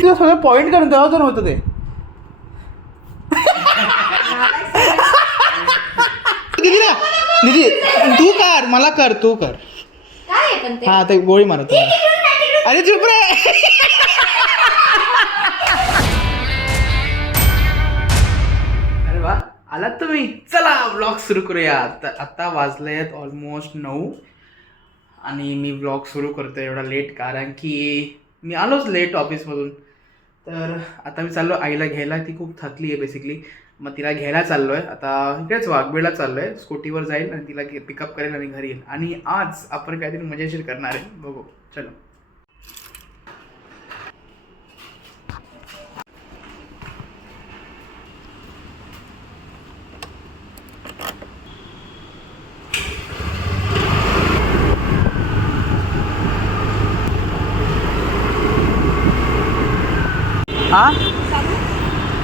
तुला सगळं पॉइंट करून तेव्हा तर होतं ते. दीदी तू कर, मला कर, तू कर. हा ते गोळी मारत. अरे चुप रे. अरे वा, आलात तुम्ही. चला व्लॉग सुरू करूया. आता वाजले आहेत ऑलमोस्ट 9 आणि मी व्लॉग सुरू करतोय एवढा लेट कारण की मी आलोच लेट ऑफिसमधून. तर आता मी चाललो आईला घ्यायला. ती खूप थकली आहे बेसिकली. मग तिला घ्यायला चाललो आहे. आता इकडेच वाघबीळला चाललो आहे. स्कूटीवर जाईल आणि तिला पिकअप करेल आणि घरी येईल. आणि आज आपण काहीतरी मजेशीर करणार आहे. बघू, चलो. हा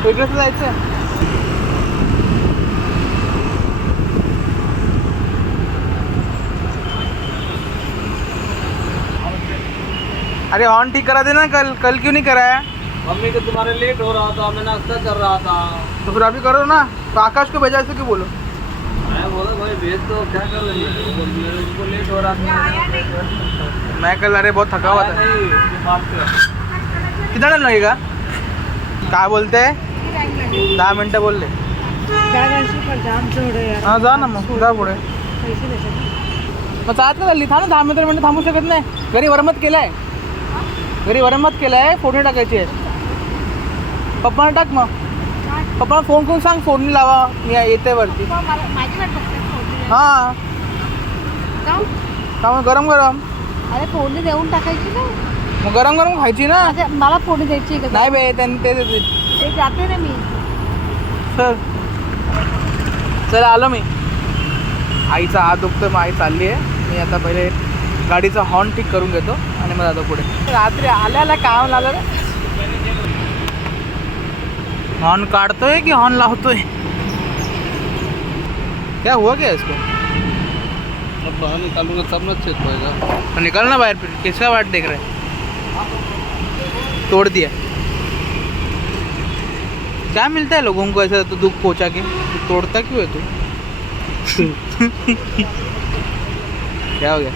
इकडेच जायचं. अरे हॉर्न ठीक करा देना. कल क्यों नहीं कराया? मम्मी को तुम्हारे लेट हो रहा था, मैं नाश्ता कर रहा था. तो फिर अभी करो ना. तो आकाश को भेजा ऐसे क्यों बोलो? मैं बोला भाई भेज तो क्या कर रही है, उसको लेट हो रहा था. मैं कल अरे बहुत थका हुआ था. कितना टाइम लगेगा? काय बोलते? 10 मिनटं बोलले. हाँ जा ना मग, जा पुढे. मग चालत ना लिहा ना 10 मिनटं थांबू शकत नाही. घरी वरमत केलाय, घरी वरमत केलाय. फोटो टाकायचे आहेत. पप्पाला टाक. मग पप्पाला फोन करून सांग फोननी लावा, मी येते वरती. हां का गरम गरम. अरे फोडणी देऊन टाकायची ना. मग गरम गरम खायची ना. मला फोडणी द्यायची का? नाही बे, त्यांनी ते देतील. ते जाते ना मी. चल आलो मी. आईचा हात दुखतोय, मग आई चालली आहे. मी आता पहिले गाडीचा हॉर्न ठीक करून घेतो आणि मग जातो पुढे. रात्री आल्याला काम लागलं रे. हॉर्न काढतोय की हॉर्न लावतोय? क्या हुआ क्या इसको? अब बाहर निकालूंगा तब ना चेक होएगा. तो निकलना बाहर. फिर किसका वाट देख रहे? तोड़ दिया. क्या मिलता है लोगों को ऐसा तो दुख पहुंचा के? तो तोड़ता क्यों है तू? क्या हो गया?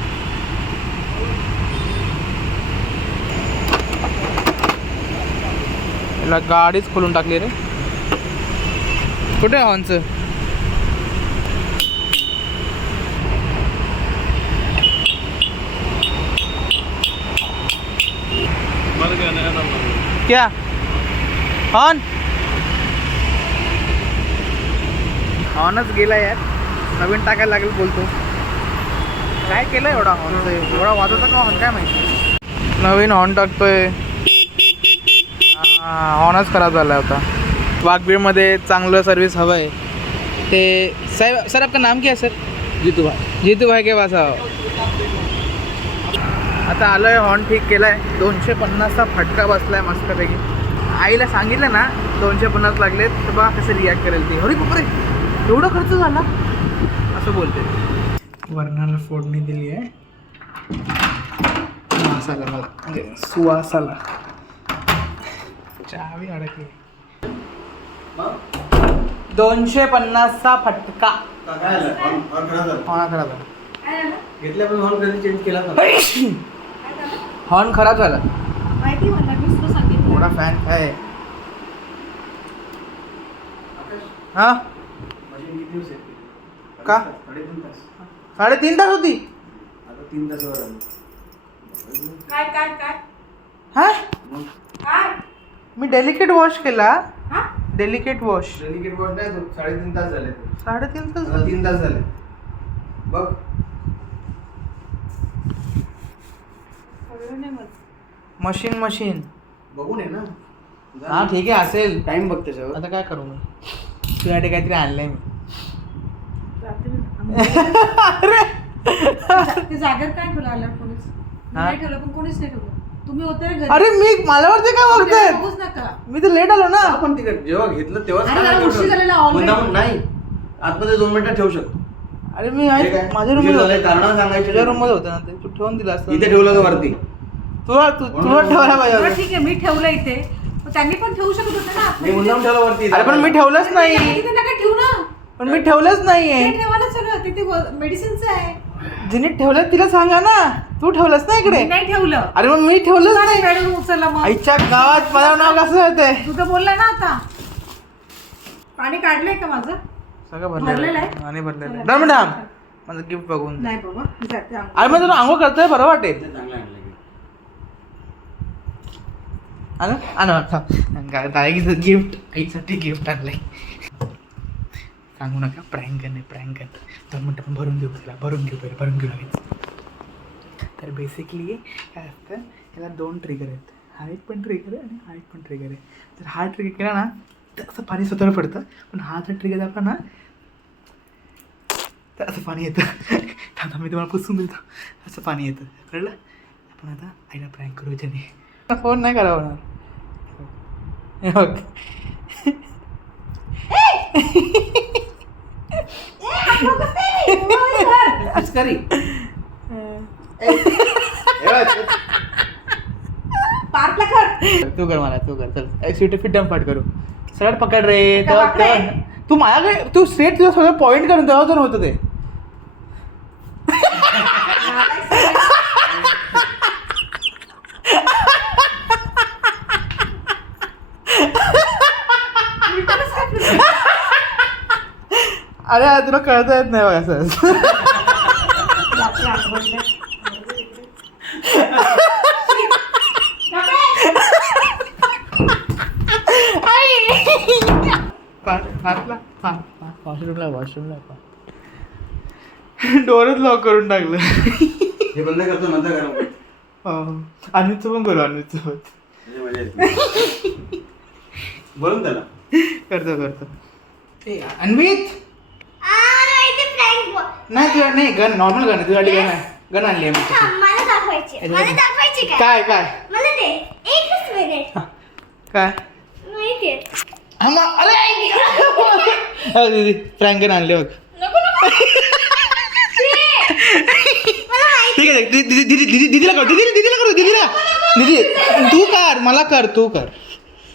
याला गाडीच खोलून टाकली रे. कुठे हॉर्नचं? मर गया नया नंबर. क्या हॉर्न? हॉर्नच गेला यार. नवीन टाकायला लागेल बोलतो. काय केलं एवढा हॉर्न? एवढा वाजवता का हॉर्न काय माहिती. नवीन हॉर्न टाकतोय. हॉर्नच खराब झाला होता. वाघबीळमध्ये चांगलं सर्विस हवं आहे ते. साहेब सर आपका नाम क्या है सर? जीतू भाई. जीतू भाई के पास आओ. आता आलो आहे. हॉर्न ठीक केला आहे. 250चा फटका बसला आहे मस्तपैकी. आईला सांगितलं ना 250 लागलेत तर बघा कसं रिॲक्ट करेल ती. अरे बापरे एवढा खर्च झाला असं बोलते. वरणाला फोडणी दिली आहे. मसाला मला म्हणजे सुवासाला. चावी अडकली. 250चा फटका. हॉर्न खराब झाला. घेतल्या पण हॉर्न कधी चेंज केला था. हॉर्न खराब झाला. माहिती मला, मी तुला सांगितलं. थोडा फॅन काय आहे. हा का 3.5 तास होती. आता 3 तासावर आली. काय काय काय हा काय? मी डेलिकेट वॉश केला. Delicate wash. डेलिकेट वॉश नाही 3.5 तास झाले. 3.5 तास. आता 3 तास झाले. बघ मशीन बघून आहे ना. हा ठीक आहे असेल. टाइम बघ त्याच्यावर. आता काय करू मी? तुझ्यासाठी काहीतरी आणलंय मी. ते जागेवर काय ठेवलं आलं कोणीच नाही ठेवलं. पण कोणीच नाही ठेवलं. तुम्ही होते ना घरी. अरे मी माझ्यावरती काय बघताय? बघूच नका. मी तर लेट आलो ना. आपण तिकडे जेव्हा घेतलं तेव्हा अरे, उशीर झालेला already. नाही आतमध्ये 2 मिनिटं ठेवू शकतो. अरे मी हे काय? माझ्या तुझे झालंय, रूम कारणं सांगायची. तुझ्या रूम मध्ये होतं ना ते तू ठेवून दिला असतं इथे ठेवलं का वरती? तुला ठेवायला पाहिजे बरं, होतं. ठीक आहे मी ठेवलं इथे मग त्यांनी पण ठेवू शकत होते ना मी आतमध्ये. मुद्दाम ठेवलं वरती. अरे पण मी ठेवलंच नाही तिथे नका ठेवू ना पण मी ठेवलंच ते नाहीये ठेवायला सगळं तिथे मेडिसिनचं आहे जिने ठेवलं तिला सांगा ना तू ठेवलंच ना मी इकडे नाही ठेवलं अरे मग मी ठेवलंच नाही बेडरूम उचलला मग आईच्या गावात माझं नाव कसं येते तू तर बोलला ना आता पाणी काढलंय का माझं सगळं भरलेलं भरलेलं आहे? आहे आणि भरलेलं आहे दम थांब माझं गिफ्ट बघून नाही बाबा मी जाते आंघोळ. अरे मग तुला आंघोळ करतोय बरं वाटेल चांगलं आणलं. आणू गिफ्ट आईसाठी गिफ्ट आणलंय सांगू नका प्रँक कर 2 मिनटं पण भरून घेऊ लगेच तर बेसिकली काय असतं ह्याला 2 ट्रिगर आहेत हा एक पण ट्रिगर आहे आणि हा एक पण ट्रिगर आहे जर हा ट्रिगर केला ना तर असं पाणी स्वतःला पडतं पण हा जर ट्रिगर दाखवा ना तर असं पाणी येतं आता मी तुम्हाला पुसून देतो असं पाणी येतं कळलं आपण आता आईला प्रँक करू त्याने फोन नाही करावा होणार हे बघ पिचकारी. पार्कला कर तू कर चल स्वीट फिटम फाट करू सरळ पकड रे का पकडे? तू माझ्याकडे तू स्ट्रेट तुझं सगळं पॉईंट करून तेव्हा तर होतं ते अरे तुला कळता येत नाही बघ असं वॉशरूमला डोरच लॉक करून टाकलं हे बंद करतो नंतर करा. अन्वितचं पण करू अन्वितचं म्हणजे मजा येते. बोलून त्याला. करतो अन्वित नाही तुझ्या नाही गन नॉर्मल गन आहे तुझ्यासाठी गन आहे गन आणली आहे मी मला दाखवायची काय काय मला ते एकच मिनिट काय माहितीये हा मग अरे दीदी फ्रँक गन आणले बघ ठीक आहे दीदीला कर दीदीला दीदी तू कर मला कर तू कर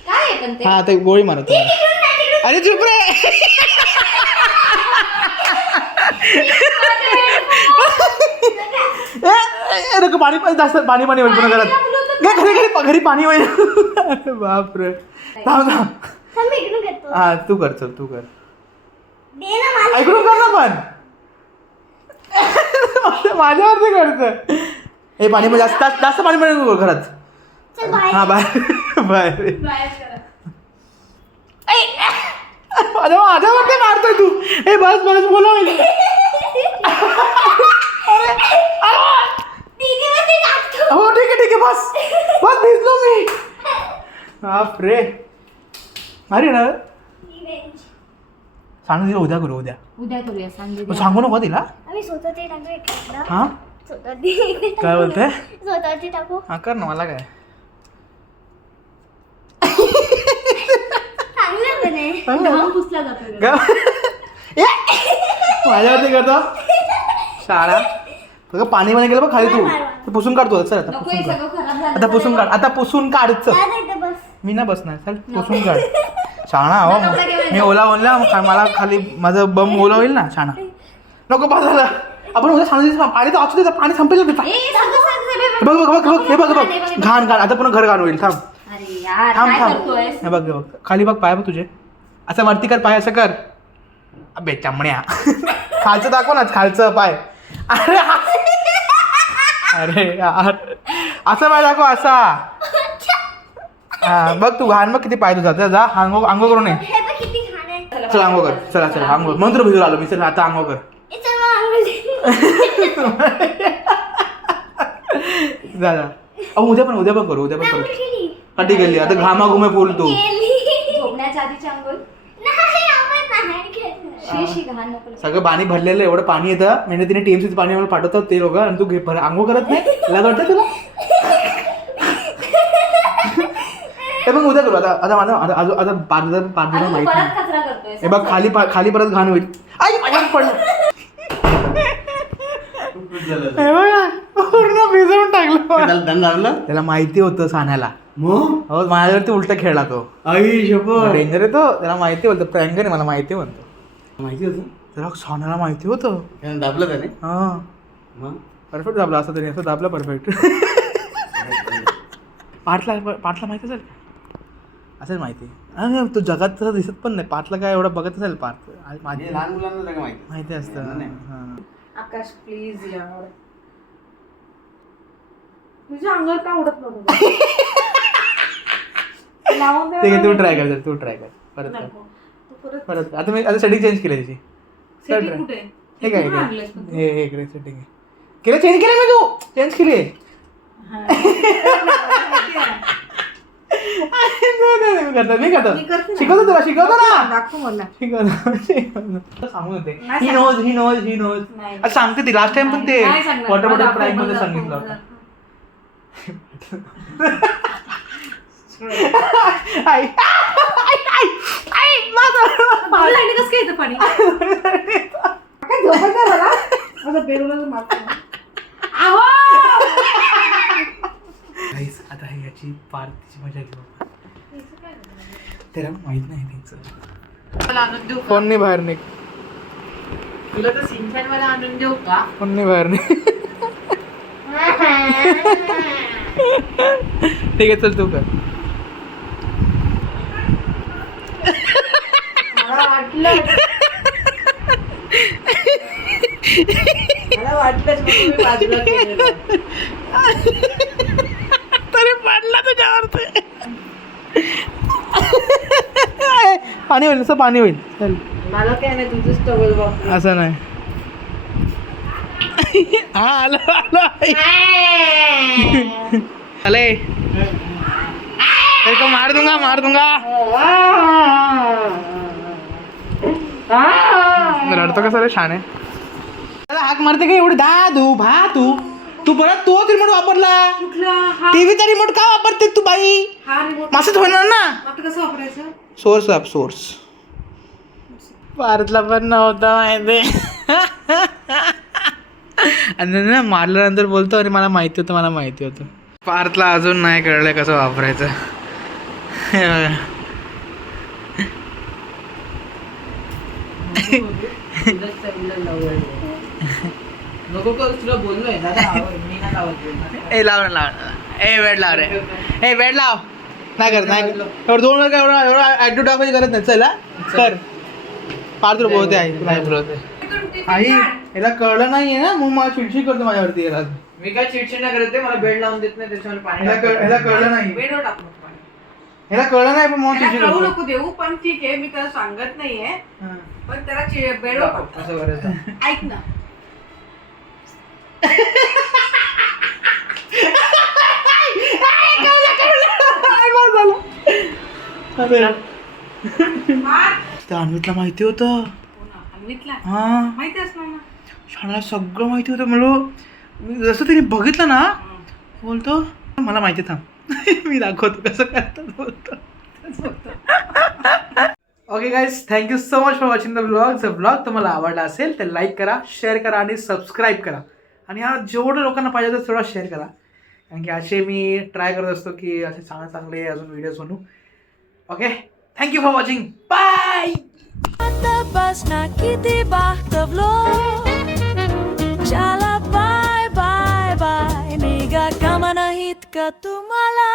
काय आहे पण ते हा ते गोळी मारत अरे चुप रे नको पाणी जास्त पाणी होईल पुन्हा घरात घरी पाणी होईल अरे बापरे थांब थांब इकडून घेतो हा तू कर चल तू कर दे ना मला ऐकून कर ना पण माझ्यावरती करत हे पाणी पण जास्त पाणी पण घरात चल बाहेर हा बाहेर बाहेर बाहेर करा माझ्यावरती मारतोय तू हे बस बोला दीदीवरती टाकतो हो ठीक आहे बस भिजलो मी बापरे भारी ना रिवेंज सांग दिलं उद्या करू उद्या करूया सांग सांगू नको तिला आम्ही स्वतः ते टाकू इकडं हा स्वतः ते काय बोलते स्वतःची टाकू हा कर ना मला काय चांगलं पण आहे घाम पुसला जातो माझ्यावरती करतो शाळा फक्त पाणी पाणी गेलं बघ खाली तू ते पुसून काढतो चल आता नको हे पुसून काढ सगळं खराब झालं आता पुसून काढ आता पुसून काढच दादा इथं बस मी ना बसणार चल पुसून काढ शाणा हो मी ओला मला खाली माझं बम ओला होईल ना शाणा नको बस झालं आपण उद्या सांगितलं पाणी तर असू दे पाणी संपेल ना ए, सांग, बघ हे बघ घाण आता पुन्हा घर घाण होईल थांब अरे यार थांब काय थांब करतोयस हे बघ खाली बघ पाय बघ तुझे असं वरती कर पाय असं कर अबे चमण्या खालचं दाखव ना खालचं पाय अरे यार असं पाय दाखव असा हा बघ तू घाण बघ किती पाय तुझा जा आंघोळ करू नये हे बघ किती घाण आहे चल आंघोळ कर चला आंघोळ मंत्र भिजून आलो मी चल आता आंघोळ कर ए, चल मग आंघोळ जा उद्या पण करू केली कधी गेली आता घामा घुमे फुल तू केली झोपण्याच्या आधीची आंघोळ नाही आपण बाहेर खेळतो शी घाण नको सगळं पाणी भरलेलं एवढं पाणी येतं म्हणजे तिने टीएमसीचं पाणी मला पाठवतात ते लोक आणि तू आंघोळ करत नाही लाज वाटतं तुला हे बघ उद्या करू आता माझं आता पाच आणि तू माहिती परत कचरा करतोय हे बघ खाली परत घाण होईल आई माझ्यावर पडलं हे बघा, पूर्ण भिजवून टाकलं त्याला दंड लागलं त्याला माहिती होतं साण्याला मग हो माझ्यावरती उलट खेळला तो आई शपथ डेंजर आहे तो त्याला माहिती होतं प्रँकर आहे मला माहिती म्हणतो माहिती होतं त्याला साण्याला माहिती होतं त्यानं दाबलं त्याने हा मग परफेक्ट दाबला असं तरी असं दाबला परफेक्ट पाटला माहिती असेल असेल माहिती अरे तो जगात तसं दिसत पण नाही पाटला काय एवढं बघत असेल पाठ माझी म्हणजे लहान मुलांना सगळं माहिती माहिती असतं नाही. हां आकाश प्लीज यार तुझ्या अंगावर का उडत नव्हतं लावून दे ठीक आहे तू मला. ट्राय कर तू ट्राय कर परत कर नको. तू परत परत आता मी आता सेटिंग चेंज केली त्याची setting try. कुठे हे काय कुठून आणलंयस पण तू? हे इकडे सेटिंग आहे केलं चेंज केलं मी तू चेंज केली आहे हा. माहिती आहे. मी करतो मी करते ना. शिकवतो तुला शिकवतो ना दाखव मला शिकवतो सांगून होते नाही he knows he knows he knows नाही. आता सांगते ती लास्ट टाइम पण ते नाही सांगणार. वॉटर बॉटल दाखव, प्राईम मध्ये दाखव, सांगितलं दाखव. होतं आई, आई, माझं. तुला आणि कसं काय येतं पाणी काय झोपायचं मला माझा बेडूला मारतो आहो Guys, आता हे याची पार्टीची मजा घेऊ त्याला माहित नाही त्यांचं मला आणून देऊ फोन नाही बाहेर निघ तुला तर सिंचन मला आणून देऊ का फोन नाही बाहेर निघ ठीक आहे चल तू कर मला वाटलंच म्हणून मी बाजूला केलेलं. तरी पडला तुझ्यावर पाणी होईल असं पाणी होईल चल मला काय नाही तुझंच टवल वापर असं नाही हा आलो आलो अले तेरे को मार दूंगा रडतो का सर शाने त्याला हाक मारते का एवढी तू परत तो रिमोट वापरला कुठला हा टीव्हीचा रिमोट का वापरते तू बाई हा remote. मासच होणार ना आता कसं वापरायचं सोर्स भारतला पण नव्हता माहिती आणि ना मारल्यानंतर बोलतो अरे मला माहिती होतं भारतला अजून नाही कळलं कसं वापरायचं हे बघा. नको का तुला बोललोय दादा मी नाही लावत ए लाव ना ए बेड लाव रे ए बेड लाव नाही एवढं 2 वेळ एवढा ॲक्टिव्ह टाकायची गरज नाही चला कर फार तुला बोलते आई याला कळलं नाहीये ना मग मला चिडचिड करतो माझ्यावरती याला मी काय चिडचिड नाही करते मला बेड लावून देत नाही त्याच्यावर पाणी ह्याला कळलं नाही बेडवर टाकू नको पाणी. ह्याला कळलं नाही पण मला त्याला चिडचिड कळू करतो नको देऊ पण ठीक आहे मी त्याला सांगत नाहीये हां. पण त्याला बेडवर टाक. असं करायचं ऐक ना त्या अन्वितला माहिती होतं अन्वितला हा माहिती असणार ना शाळेला सगळं माहिती होतं मला जसं तिने बघितलं ना बोलतो मला माहिती थांब मी दाखवतो कसं करतात बोलतो okay guys thank you so much for watching the blog जर ब्लॉग तुम्हाला आवडला असेल तर लाईक करा शेअर करा आणि सबस्क्राईब करा आणि हा जेवढं लोकांना पाहिजे तर तेवढा शेअर करा कारण की असे मी ट्राय करत असतो की असे चांगले चांगले अजून व्हिडिओज बनवू okay thank you for watching bye Tapos nakitibak vlog Chala bye bye bye Niga ka manahit ka tumala